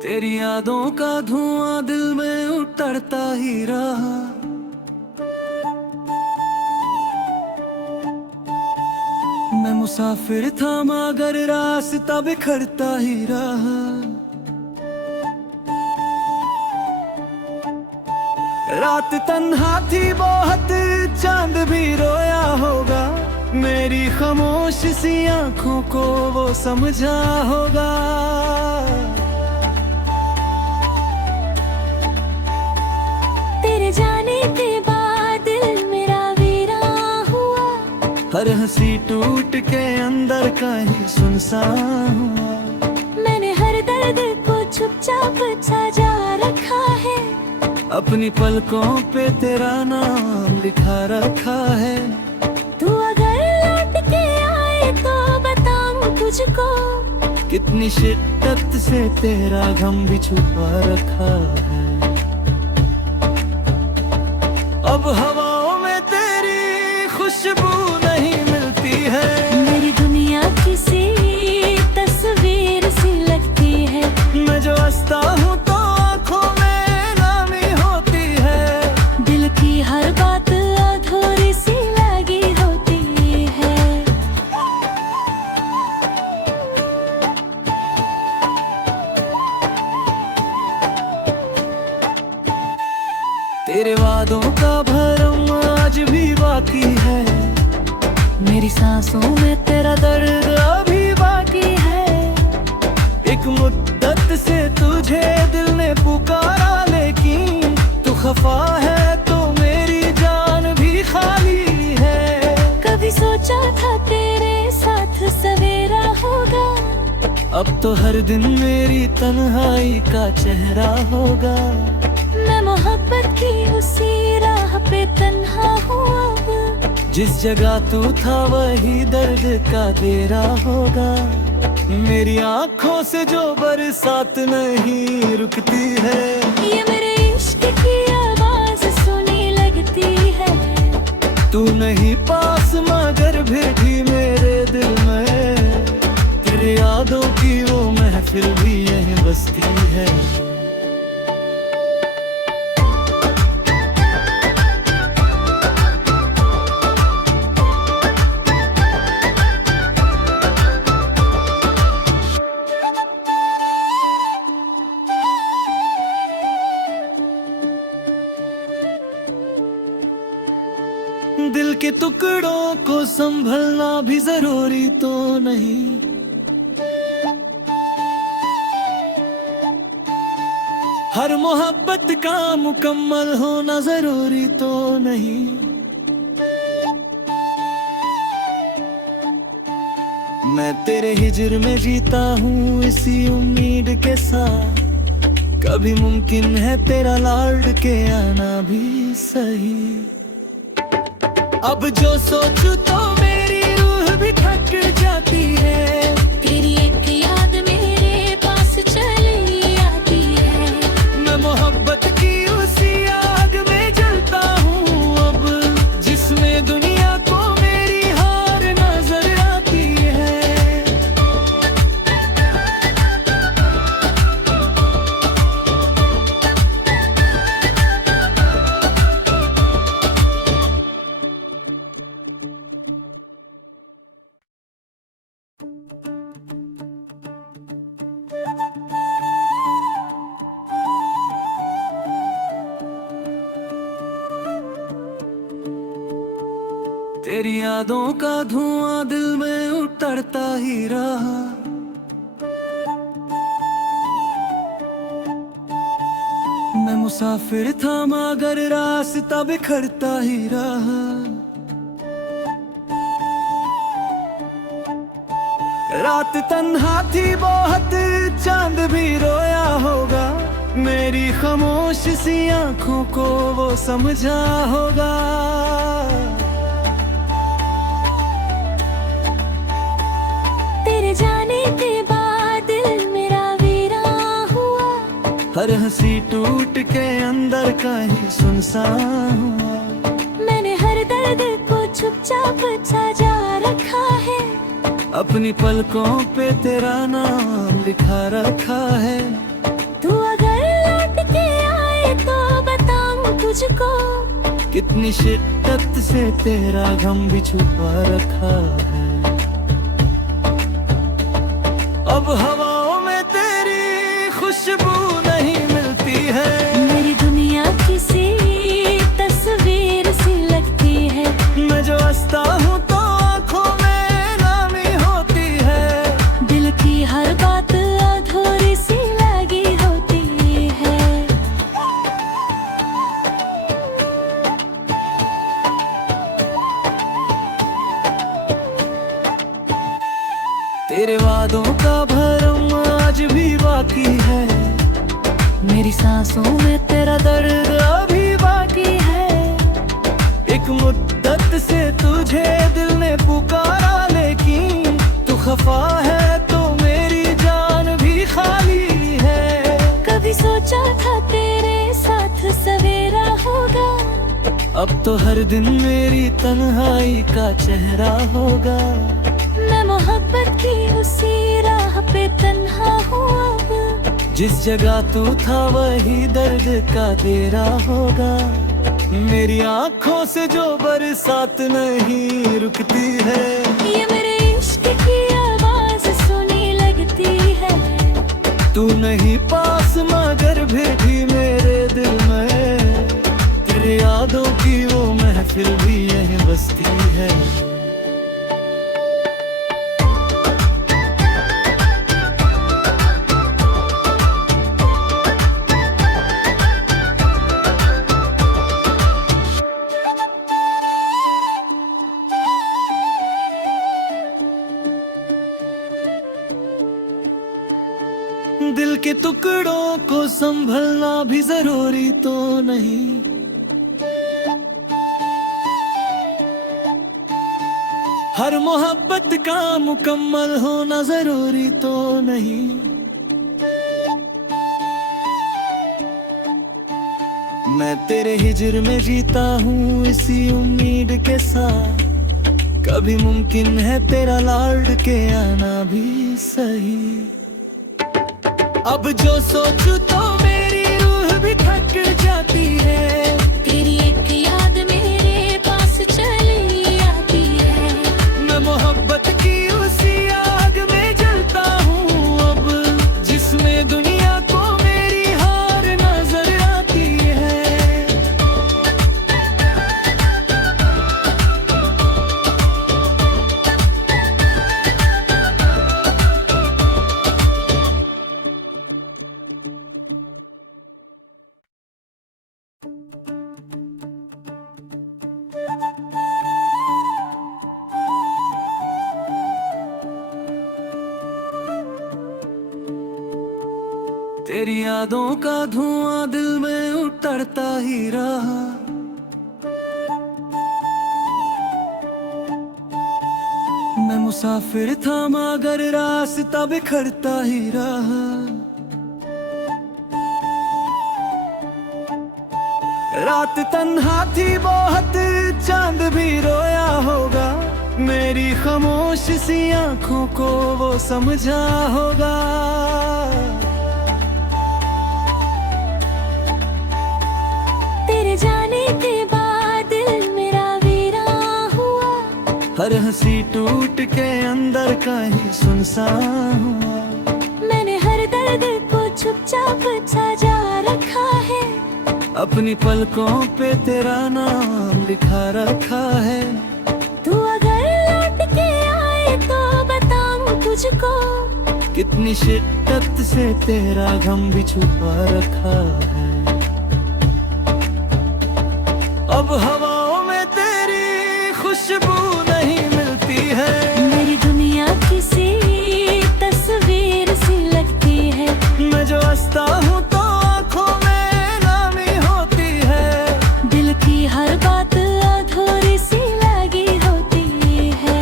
तेरी यादों का धुआं दिल में उतरता ही रहा। मैं मुसाफिर था मगर रास्ता बिखरता ही रहा। रात तन्हा थी बहुत, चांद भी रोया होगा। मेरी खामोश सी आंखों को वो समझा होगा। तेरे जाने के बाद दिल मेरा वीरान हुआ। हर हंसी टूट के अंदर का ही सुनसान हुआ। मैंने हर दर्द को चुपचाप सजा रखा है। अपनी पलकों पे तेरा नाम लिखा रखा है। तू अगर लौट के आए तो बताऊं तुझको, कितनी शिद्दत से तेरा गम भी छुपा रखा है। अब हवाओं में तेरी खुशबू नहीं मिलती है। मेरी दुनिया किसी तस्वीर सी लगती है। मैं जो हंसता हूँ तो आँखों में नामी होती है। दिल की हर बात अधूरी सी लगी होती है। तेरे वादों का भरम आज भी बाकी है। मेरी सांसों में तेरा दर्द अभी बाकी है। एक मुद्दत से तुझे दिल ने पुकारा, लेकिन तू खफा है तो मेरी जान भी खाली है। कभी सोचा था तेरे साथ सवेरा होगा। अब तो हर दिन मेरी तन्हाई का चेहरा होगा। मैं मोहब्बत की उसी राह पे तन्हा हूँ अब। जिस जगह तू था वही दर्द का डेरा होगा। मेरी आँखों से जो बरसात नहीं रुकती है। ये मेरे इश्क की आवाज सुनी लगती है। तू नहीं पास मगर फिर भी मेरे दिल में तेरे यादों की वो महफिल भी यहीं बसती है। दिल के टुकड़ों को संभलना भी जरूरी तो नहीं। हर मोहब्बत का मुकम्मल होना जरूरी तो नहीं। मैं तेरे हिजर में जीता हूँ इसी उम्मीद के साथ। कभी मुमकिन है तेरा लौट के आना भी सही। अब जो सोचूं तो मेरी रूह भी थक जाती है। तेरी एक याद मेरे पास चली आती है। मैं मोहब्बत की उसी आग में जलता हूँ अब, जिसमें दुनिया को मेरी हार नजर आती है। तेरी यादों का धुआं दिल में उतरता ही रहा। मैं मुसाफिर था मगर रास्ता बिखरता ही रहा। रात तन्हा थी बहुत, चांद भी रोया होगा। मेरी खामोश सी आंखों को वो समझा होगा। तेरे जाने के बाद दिल मेरा वीरान हुआ। हर हंसी टूट के अंदर का ही सुनसान हुआ। मैंने हर दर्द को चुपचाप सजा रखा है, अपनी पलकों पे तेरा नाम लिखा रखा है। तू अगर लौट के आए तो बताऊं तुझको, कितनी शिद्दत से तेरा गम भी छुपा रखा है। अब हवाओं में तेरी खुशबू नहीं मिलती है, मेरी दुनिया किसी तस्वीर सी लगती है। मैं जो हंसता हूँ तो आँखों में नामी होती है, दिल की हर बात अधूरी सी लगी होती है। तेरे वादों का भरम आज भी बाकी है, मेरी सांसों में तेरा दर्द अभी बाकी है। एक मुद्दत से तुझे दिल ने पुकारा, लेकिन तू खफा है तो मेरी जान भी खाली है। कभी सोचा था तेरे साथ सवेरा होगा, अब तो हर दिन मेरी तन्हाई का चेहरा होगा। मैं मोहब्बत की उसी राह पे तन्हा हूँ अब, जिस जगह तू था वही दर्द का डेरा होगा। मेरी आँखों से जो बरसात नहीं रुकती है, ये मेरे इश्क की आवाज सुनी लगती है। तू नहीं पास मगर भी मेरे दिल में तेरे यादों की वो महफिल भी यहीं बसती है। दिल के टुकड़ों को संभलना भी जरूरी तो नहीं, हर मोहब्बत का मुकम्मल होना जरूरी तो नहीं। मैं तेरे हिजर में जीता हूँ इसी उम्मीद के साथ, कभी मुमकिन है तेरा लौट के आना भी सही। अब जो सोचूं तो मेरी रूह भी थक जाती है, तेरी एक याद मेरे पास चली आती है। मैं मोहब्बत की उसी आग में जलता हूँ अब, जिसमें दुनिया को मेरी हार नजर आती है। तेरी यादों का धुआं दिल में उतरता ही रहा, मैं मुसाफिर था मगर रास्ता बिखरता ही रहा। रात तन्हा थी बहुत, चांद भी रोया होगा, मेरी खामोश सी आंखों को वो समझा होगा। तेरे जाने के बाद दिल मेरा वीरान हुआ, हर हंसी टूट के अंदर का ही सुनसान हुआ। मैंने हर दर्द को चुपचाप सजा रखा है, अपनी पलकों पे तेरा नाम लिखा रखा है। तू अगर लौट के आए तो बताऊं तुझको, कितनी शिद्दत से तेरा गम भी छुपा रखा है। अब हवाओं में तेरी खुशबू नहीं मिलती है, मेरी दुनिया किसी तस्वीर सी लगती है। मैं जो हंसता हूँ तो आँखों में नामी होती है, दिल की हर बात अधूरी सी लगी होती है।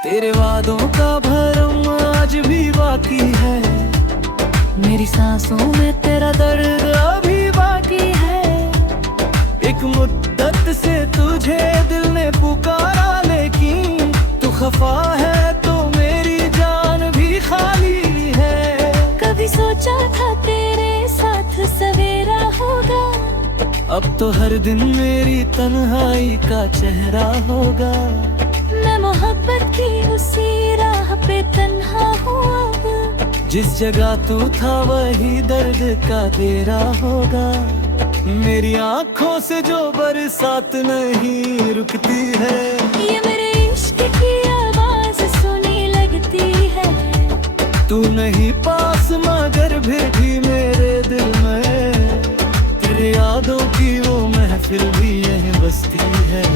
तेरे वादों का भरम आज भी बाकी है, मेरी सांसों में तेरा दर्द अभी बाकी है। एक मुद्दत से तुझे दिल ने पुकारा, लेकिन तू खफा है तो मेरी जान भी खाली है। कभी सोचा था तेरे साथ सवेरा होगा, अब तो हर दिन मेरी तन्हाई का चेहरा होगा। मैं मोहब्बत की उसी राह पे तन्हा हूँ अब, जिस जगह तू था वही दर्द का डेरा होगा। मेरी आँखों से जो बरसात नहीं रुकती है, ये मेरे इश्क की आवाज सुनी लगती है। तू नहीं पास मगर भी मेरे दिल में तेरे यादों की वो महफिल भी यहीं बसती है।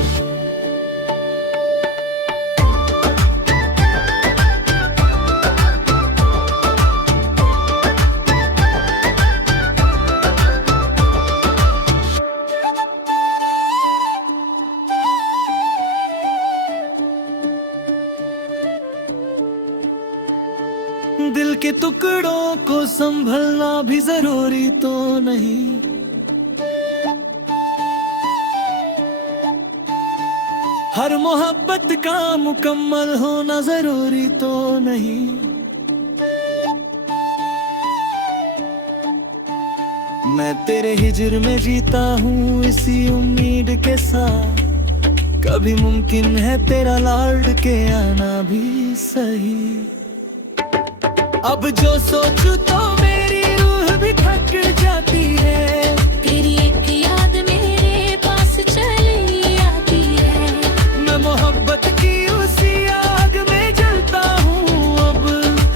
दिल के टुकड़ों को संभलना भी जरूरी तो नहीं, हर मोहब्बत का मुकम्मल होना जरूरी तो नहीं। मैं तेरे हिजर में जीता हूँ इसी उम्मीद के साथ, कभी मुमकिन है तेरा लौट के आना भी सही। अब जो सोचूं तो मेरी रूह भी थक जाती है, तेरी एक याद मेरे पास चली आती है। मैं मोहब्बत की उसी आग में जलता हूँ अब,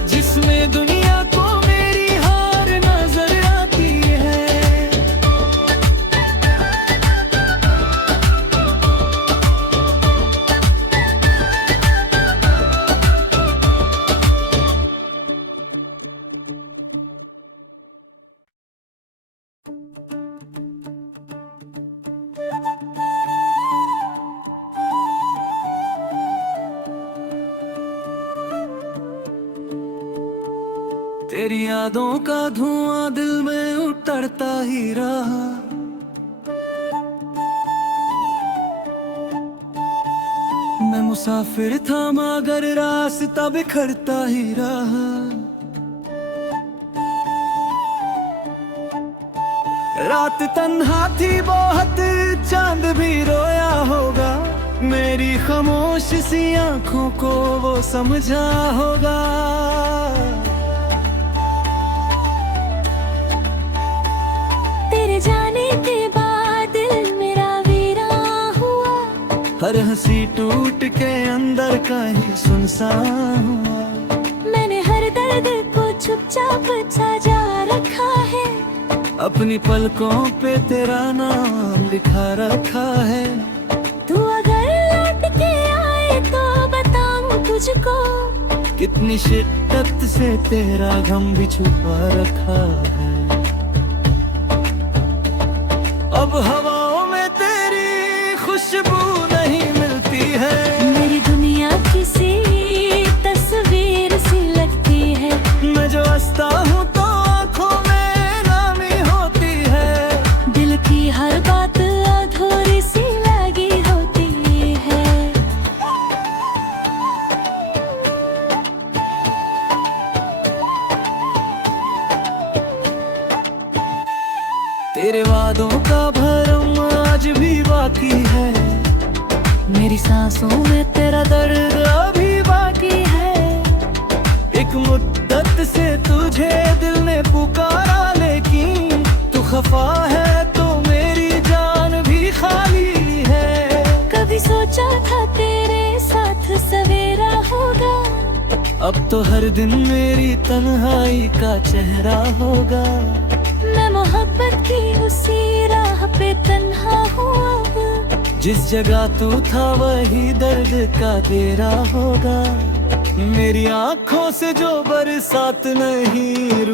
जिसमें दुनिया को मेरी हार नजर आती है। तेरी यादों का धुआं दिल में उतरता ही रहा, मैं मुसाफिर था मगर रास्ता बिखरता ही रहा। रात तन्हा थी बहुत, चांद भी रोया होगा, मेरी खामोश सी आंखों को वो समझा होगा। तेरे जाने के बाद दिल मेरा वीरान हुआ, हर हंसी टूट के अंदर कहीं सुनसान हुआ। मैंने हर दर्द को चुपचाप सजा रखा है, अपनी पलकों पे तेरा नाम लिखा रखा है। तू अगर लौट के आए तो बताऊं तुझको, कितनी शिद्दत से तेरा गम भी छुपा रखा है। अब हवाओं में तेरी खुशबू नहीं मिलती है, मेरी दुनिया किसी तस्वीर सी लगती है। मैं जो हंसता हूँ तो आँखों में नामी होती है, दिल की हर बात अधूरी सी लगी होती है। तेरे वादों का भरम आज भी बाकी है, मेरी सांसों में तेरा दर्द अभी बाकी है। एक मुद्दत से तुझे दिल ने पुकारा, लेकिन तू खफा है तो मेरी जान भी खाली है। कभी सोचा था तेरे साथ सवेरा होगा, अब तो हर दिन मेरी तन्हाई का चेहरा होगा। मैं मोहब्बत की उसी राह पे तन्हा हूँ अब, जिस जगह तू था वही दर्द का डेरा होगा। मेरी आँखों से जो बरसात नहीं